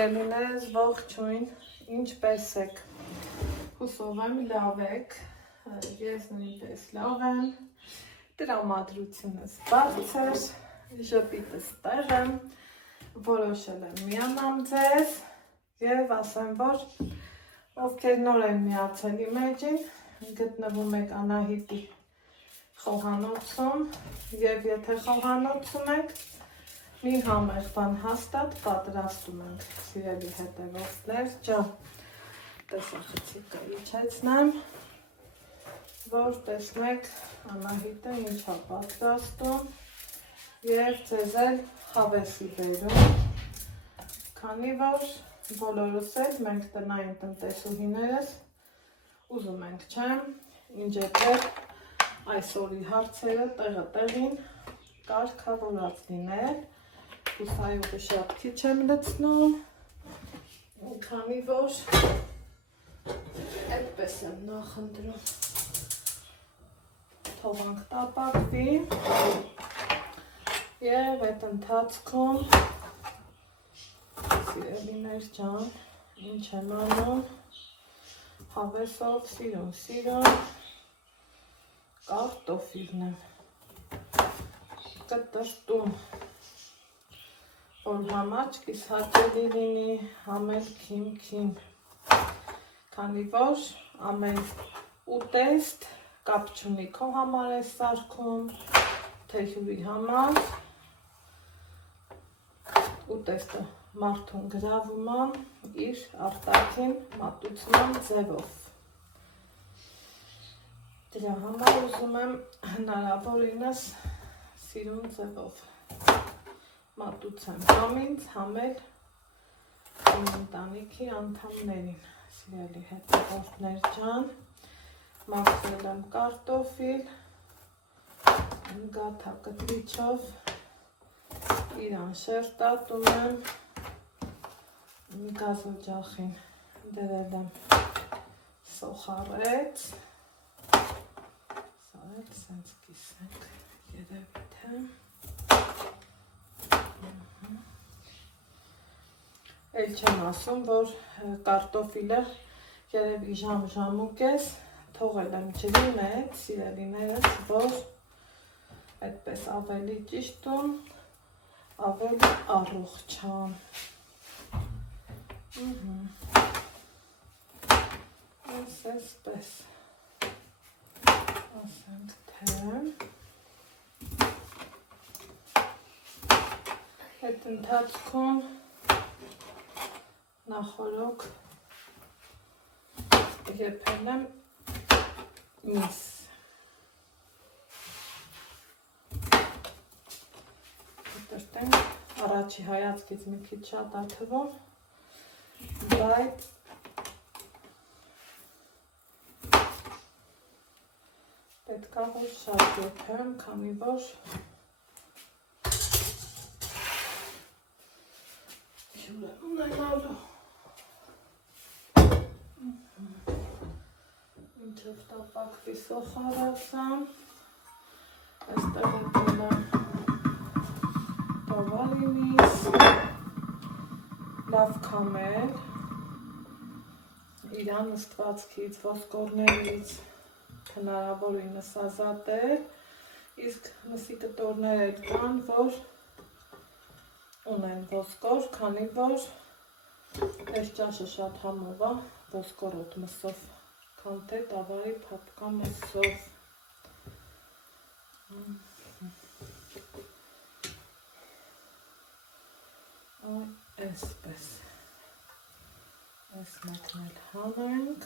Սիրելիներս, ողջույն, ինչպես եք, հուսով եմ լավ եք, ես նույնպես լավ եմ, տրամադրությունս բարձր, ժպիտս տեղ եմ, որոշել եմ միանամ ձեզ և ասեմ, որ ովքեր նոր են միացել իմ էջին, գտնվում եք Անահիտի խոհանոցում և եթե խոհանոցում եք, մի համեղ բան հաստատ պատրաստում ենք, սիրելի հետևորդներ, ջան, տեսախցիկը իջեցնեմ, որ տեսնեք Անահիտը ինչա պատրաստում և ձեզ էլ հավեսի բերում, քանի որ բոլորս էլ մենք տնային տնտեսուհիներս ուզում ենք, չեմ, ինջեթեր այսօրի հարցերը տեղը տեղին կարգավորած լինել, հուսայովը շատ քիչ եմ լցնում, քանի որ այդպես եմ նախընտրում, թողանք տապակվի և այդ ընթացքում, սիրելիներ ջան, ինչ եմ անում, հավեսով սիրուն, կարտոֆիլն եմ կտրտում, որ համաճկիս հաճելի լինի, համել քիմ, քանի որ ամեն ուտեստ կապ չունի քո համար է սարքում, թե հյուրի համար, ուտեստը մարդուն գրավում է իր արտաքին մատուցման ձևով։ Դրա համար ուզում եմ հնարավորինս սիրուն ձևով մատուցեմ համ ինձ, համ էլ իմ ընտանիքի անդամներին, սիրելի հետևորդներ ջան, մաքրել եմ կարտոֆիլ, գաթա կտրիչով իրան շերտատում եմ, գազօջախին դրել եմ սոխարեց, սենց կիսենք երևի թե, էլ չեմ ասում, որ կարտոֆիլը երևի ժամ-ժամուկ ես, թողել եմ ջրի մեջ, սիրելիներս, որ այդպես ավելի ճիշտում, ավելի առողջ եմ, այսպես, ասենք թե, այդ ընթացքում նախորոք եփել եմ միս, կտրտենք, առաջի հայացքից մի քիչ շատ է թվում, բայց պետք է որ շատ եփեմ, քանի որ հյուր եմ ունենալու, մինչև տապակվի սոխարացան, այստեղ ընկել եմ տավալինից, լավ քամել, իրան նստվածքից, ոսկորներից հնարավորինս ազատել, իսկ մսի կտորներ էլ կան, որ ունեն ոսկոր, քանի որ այս ճաշը շատ համով է ոսկորոտ մսով, քան թե տավարի փափկա մսով։ Այսպես, այս մեկն էլ հանենք,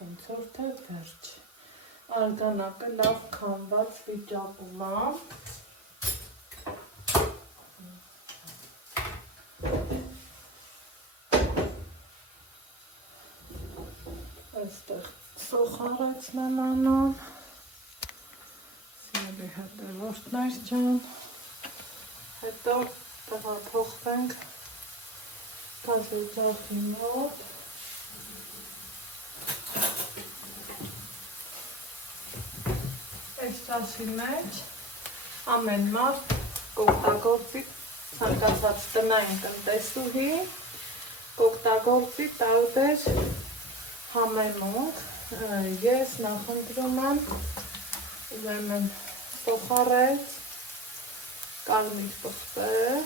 ոնց որ թե վերջ, արգանակը լավ քամված վիճակում է, այստեղ սոխարացն եմ անում, սիրելի հետևորդներ ջան, հետո տեղափոխվենք գազօջախի մոտ, այս ճաշի մեջ ամեն մարդ կօգտագործի ցանկացած տնային տնտեսուհի կօգտագործի տարբեր համեմունք։ Ես նախընտրում եմ ուրեմն սոխարեць, կարմիր պղպեղ,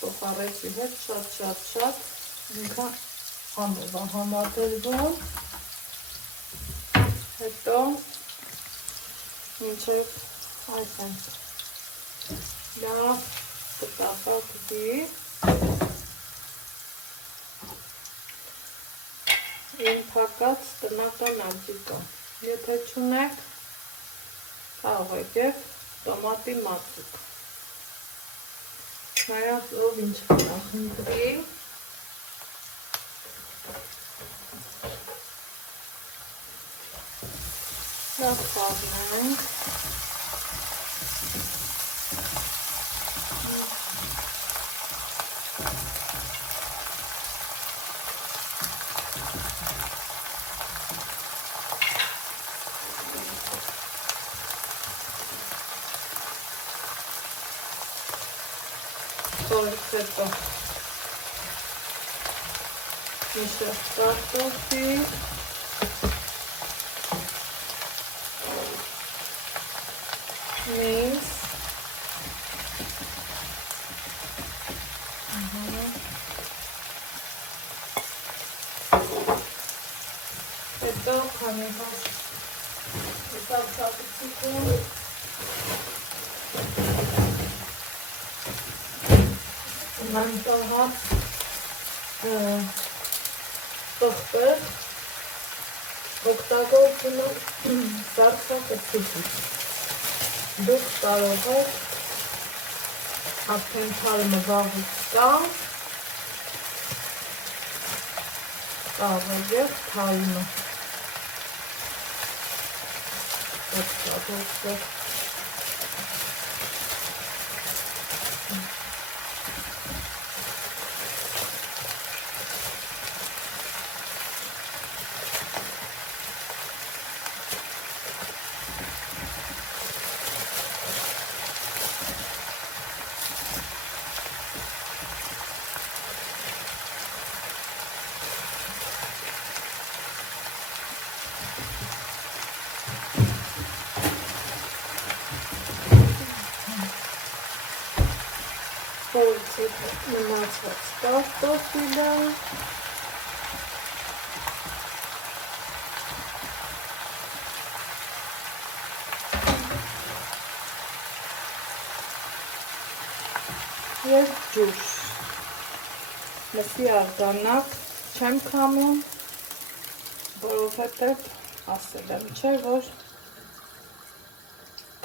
սոխարեցի հետ շատ ինքը համով է համադրվում, հետո մինչև այսպես լավ կտապակվի, իմ փակած տնական աջիկա։ Եթե չունեք, կարող եք և տոմատի մածուկ։ Նայած ով ինչ նախընտրի, լավ խառնենք։ Խորից հետո միշտ կարտոֆի, միս, հետո քանի որ սալսակցիկում մանտահաց պղպեղ օգտագործում եմ սալսակցիկից։ Դուք կարող եք արդեն թարմը վաղուց կա, կարող եք և թարմը օգտագործել։ Խորից մնացած կարտոֆիլը, և ջուր։ Մսի արգանակ չեմ քամում, որովհետև ասել եմ, չէ, որ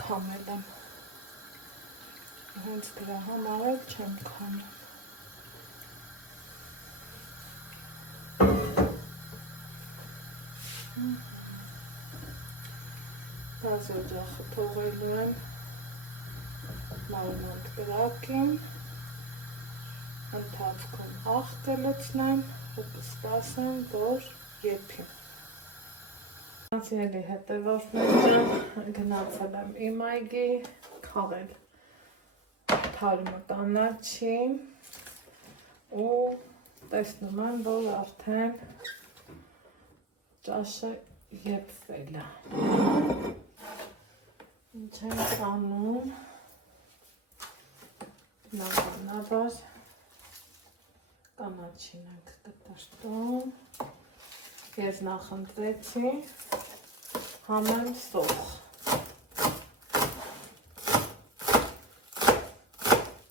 քամել եմ։ Հենց դրա համար էլ չեմ քամում։ Բաց օջախը թողելու եմ մարմանդ կրակին, ընթացքում աղ կլցնեմ ու կսպասեմ, որ եփի։ Սիրելի հետևորդներ, գնացել եմ իմ այգի քաղել թարմը կանաչի ու տեսնում եմ, որ արդեն ճաշը եփվել է։ Ինչ եմ անում, բնականաբար կանաչին ենք կտրտում, ես նախընտրեցի համեմ սոխ,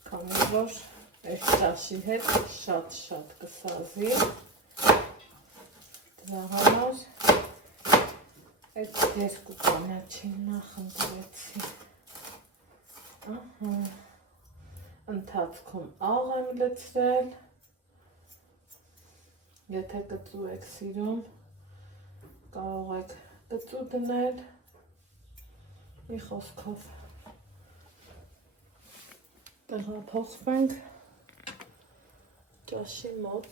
քանի որ այս ճաշի հետ շատ կսազի, դրա համար այդ երկու կանաչին նախընտրեցի։ Ընթացքում աղ եմ լցրել, եթե կծու եք սիրում, կարող եք կծու դնել, մի խոսքով տեղափոխվենք ճաշի մոտ։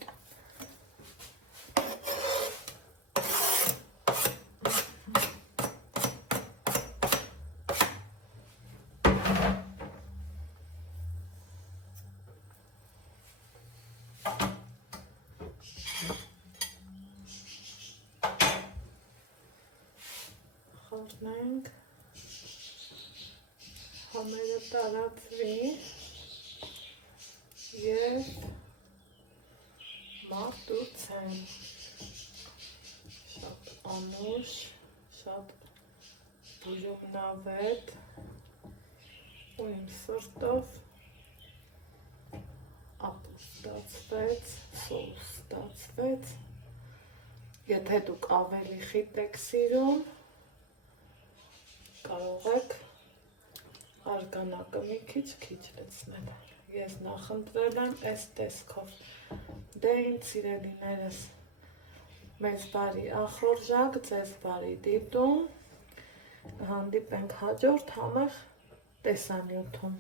տարածվի և մատուցեմ։ Շատ անուշ, շատ բուրումնավետ ու իմ սրտով ապուր ստացվեց, սոուս ստացվեց։ Եթե դուք ավելի խիտ եք սիրում, կարող եք արգանակը մի քիչ լցնել։ Ես նախընտրել եմ այս տեսքով։ Դե ինձ սիրելիներս, մեզ բարի ախորժակ, ձեզ բարի դիտում, հանդիպենք հաջորդ համեղ տեսանյութում։